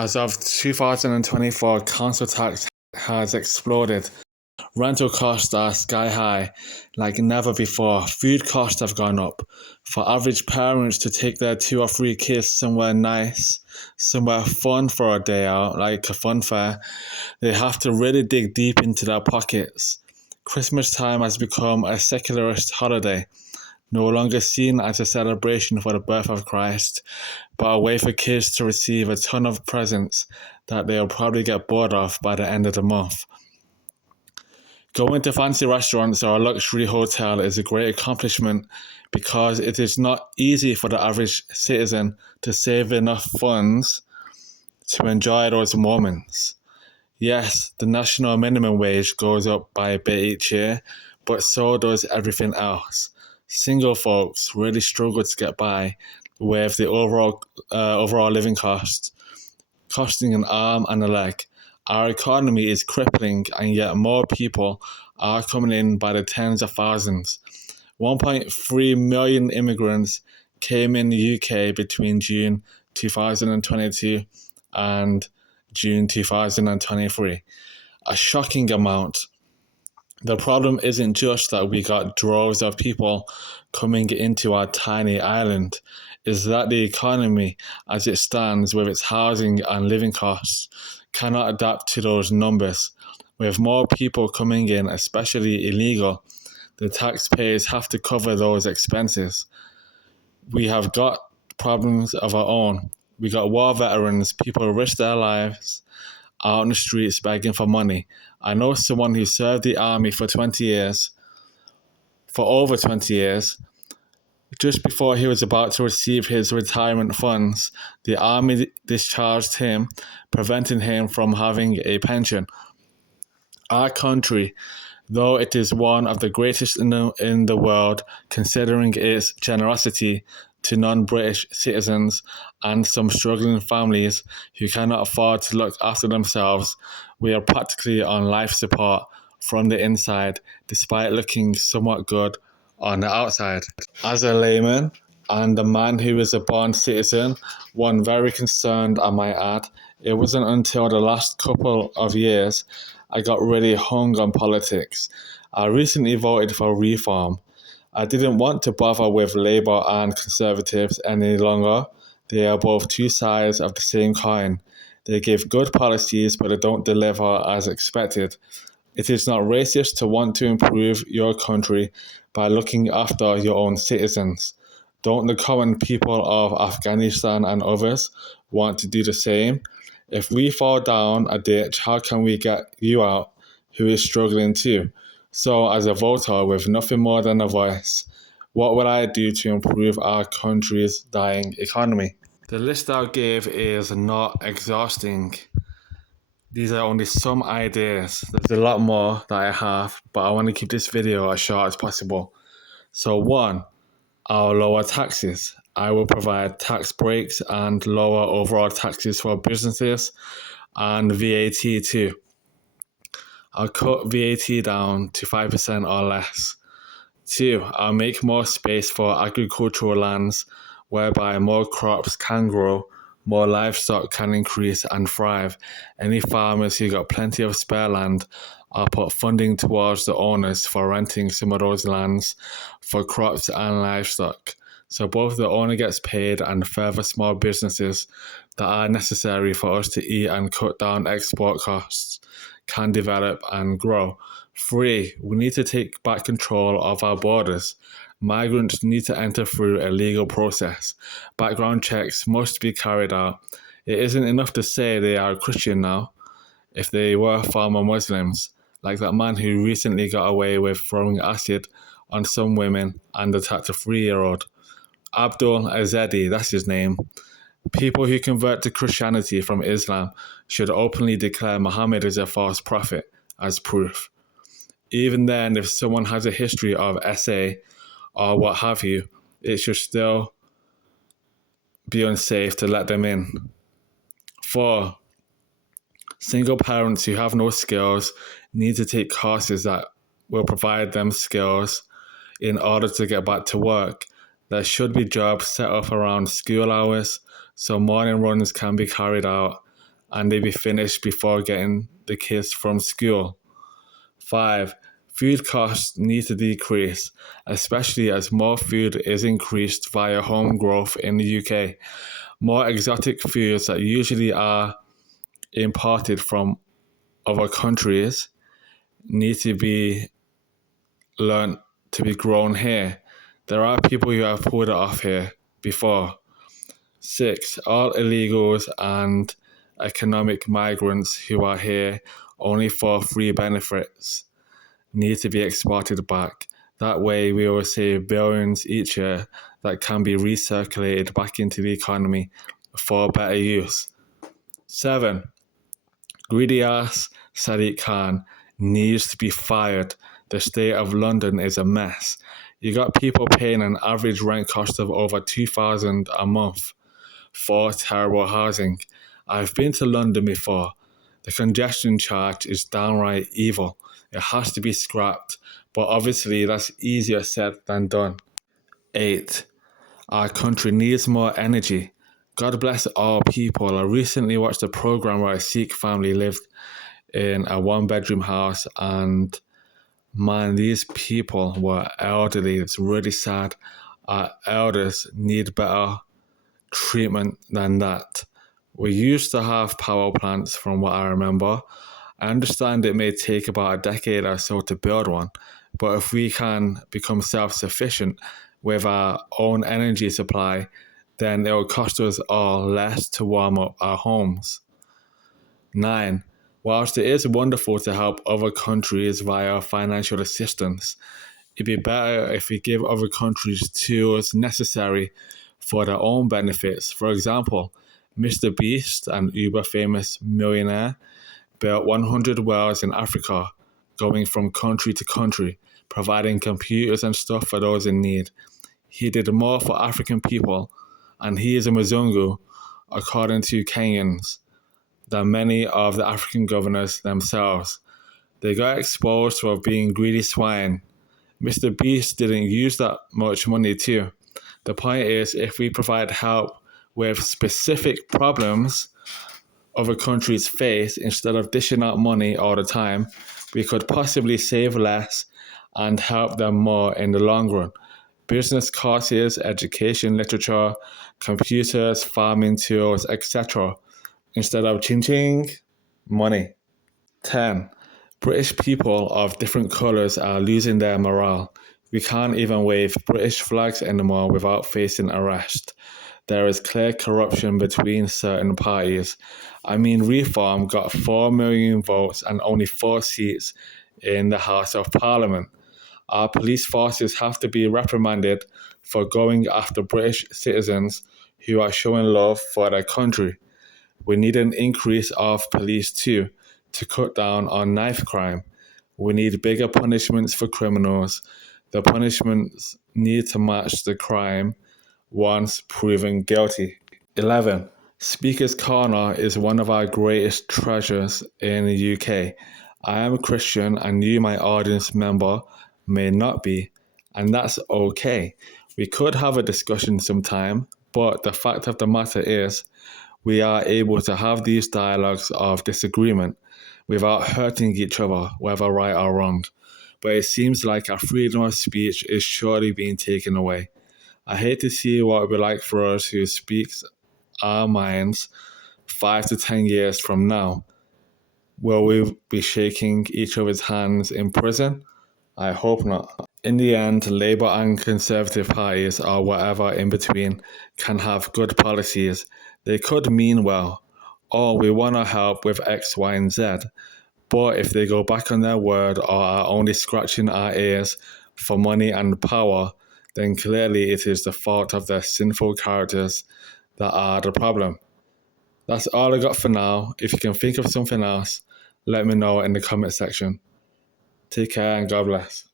As of 2024, council tax has exploded. Rental costs are sky high, like never before. Food costs have gone up. For average parents to take their 2 or 3 kids somewhere nice, somewhere fun for a day out, like a fun fair, they have to really dig deep into their pockets. Christmas time has become a secularist holiday, no longer seen as a celebration for the birth of Christ, but a way for kids to receive a ton of presents that they'll probably get bored of by the end of the month. Going to fancy restaurants or a luxury hotel is a great accomplishment because it is not easy for the average citizen to save enough funds to enjoy those moments. Yes, the national minimum wage goes up by a bit each year, but so does everything else. Single folks really struggle to get by with the overall living cost, costing an arm and a leg. Our economy is crippling, and yet more people are coming in by the tens of thousands. 1.3 million immigrants came in the UK between June 2022 and June 2023. A shocking amount. The problem isn't just that we got droves of people coming into our tiny island, is that the economy, as it stands with its housing and living costs, cannot adapt to those numbers. With more people coming in, especially illegal, the taxpayers have to cover those expenses. We have got problems of our own. We got war veterans, people risk their lives out on the streets begging for money. I know someone who served the army for over 20 years. Just before he was about to receive his retirement funds, the army discharged him, preventing him from having a pension. Our country, though it is one of the greatest in the world, considering its generosity to non-British citizens and some struggling families who cannot afford to look after themselves, we are practically on life support from the inside, despite looking somewhat good on the outside. As a layman and a man who is a born citizen, one very concerned, I might add, it wasn't until the last couple of years I got really hung on politics. I recently voted for reform. I didn't want to bother with Labour and Conservatives any longer. They are both two sides of the same coin. They give good policies, but they don't deliver as expected. It is not racist to want to improve your country by looking after your own citizens. Don't the common people of Afghanistan and others want to do the same? If we fall down a ditch, how can we get you out who is struggling too? So, as a voter with nothing more than a voice, what would I do to improve our country's dying economy? The list I'll give is not exhausting. These are only some ideas. There's a lot more that I have, but I want to keep this video as short as possible. So 1, I'll lower taxes. I will provide tax breaks and lower overall taxes for businesses and VAT too. I'll cut VAT down to 5% or less. 2, I'll make more space for agricultural lands whereby more crops can grow, more livestock can increase and thrive. Any farmers who got plenty of spare land, I'll put funding towards the owners for renting some of those lands for crops and livestock. So both the owner gets paid and further small businesses that are necessary for us to eat and cut down export costs can develop and grow. 3, we need to take back control of our borders. Migrants need to enter through a legal process. Background checks must be carried out. It isn't enough to say they are Christian now, if they were former Muslims, like that man who recently got away with throwing acid on some women and attacked a 3-year-old. Abdul Azadi, that's his name. People who convert to Christianity from Islam should openly declare Muhammad is a false prophet as proof. Even then, if someone has a history of SA or what have you, it should still be unsafe to let them in. 4, single parents who have no skills need to take courses that will provide them skills in order to get back to work. There should be jobs set up around school hours so morning runs can be carried out and they be finished before getting the kids from school. 5. Food costs need to decrease, especially as more food is increased via home growth in the UK. More exotic foods that usually are imported from other countries need to be learned to be grown here. There are people who have pulled it off here before. 6. All illegals and economic migrants who are here only for free benefits need to be exported back. That way, we will save billions each year that can be recirculated back into the economy for better use. 7. Greedy ass Sadiq Khan needs to be fired. The state of London is a mess. You got people paying an average rent cost of over $2,000 a month for terrible housing. I've been to London before. The congestion charge is downright evil. It has to be scrapped, but obviously that's easier said than done. 8. Our country needs more energy. God bless all people. I recently watched a program where a Sikh family lived in a one-bedroom house, and man, these people were elderly. It's really sad. Our elders need better treatment than that. We used to have power plants, from what I remember. I understand it may take about a decade or so to build one, but if we can become self-sufficient with our own energy supply, then it will cost us all less to warm up our homes. 9. Whilst it is wonderful to help other countries via financial assistance, it'd be better if we give other countries tools necessary for their own benefits. For example, Mr. Beast, an uber famous millionaire, built 100 wells in Africa, going from country to country, providing computers and stuff for those in need. He did more for African people, and he is a Mzungu, according to Kenyans, than many of the African governors themselves. They got exposed for being greedy swine. Mr. Beast didn't use that much money too. The point is, if we provide help with specific problems other countries face instead of dishing out money all the time, we could possibly save less and help them more in the long run. Business courses, education, literature, computers, farming tools, etc. Instead of ching money. 10. British people of different colours are losing their morale. We can't even wave British flags anymore without facing arrest. There is clear corruption between certain parties. I mean, Reform got 4 million votes and only 4 seats in the House of Parliament. Our police forces have to be reprimanded for going after British citizens who are showing love for their country. We need an increase of police too, to cut down on knife crime. We need bigger punishments for criminals. The punishments need to match the crime once proven guilty. 11. Speaker's Corner is one of our greatest treasures in the UK. I am a Christian and you, my audience member, may not be, and that's okay. We could have a discussion sometime, but the fact of the matter is, we are able to have these dialogues of disagreement without hurting each other, whether right or wrong. But it seems like our freedom of speech is surely being taken away. I hate to see what it would be like for us who speaks our minds 5 to 10 years from now. Will we be shaking each other's hands in prison? I hope not. In the end, Labour and Conservative parties, or whatever in between, can have good policies. They could mean well, or we want to help with X, Y, and Z. But if they go back on their word or are only scratching our ears for money and power, then clearly it is the fault of their sinful characters that are the problem. That's all I got for now. If you can think of something else, let me know in the comment section. Take care and God bless.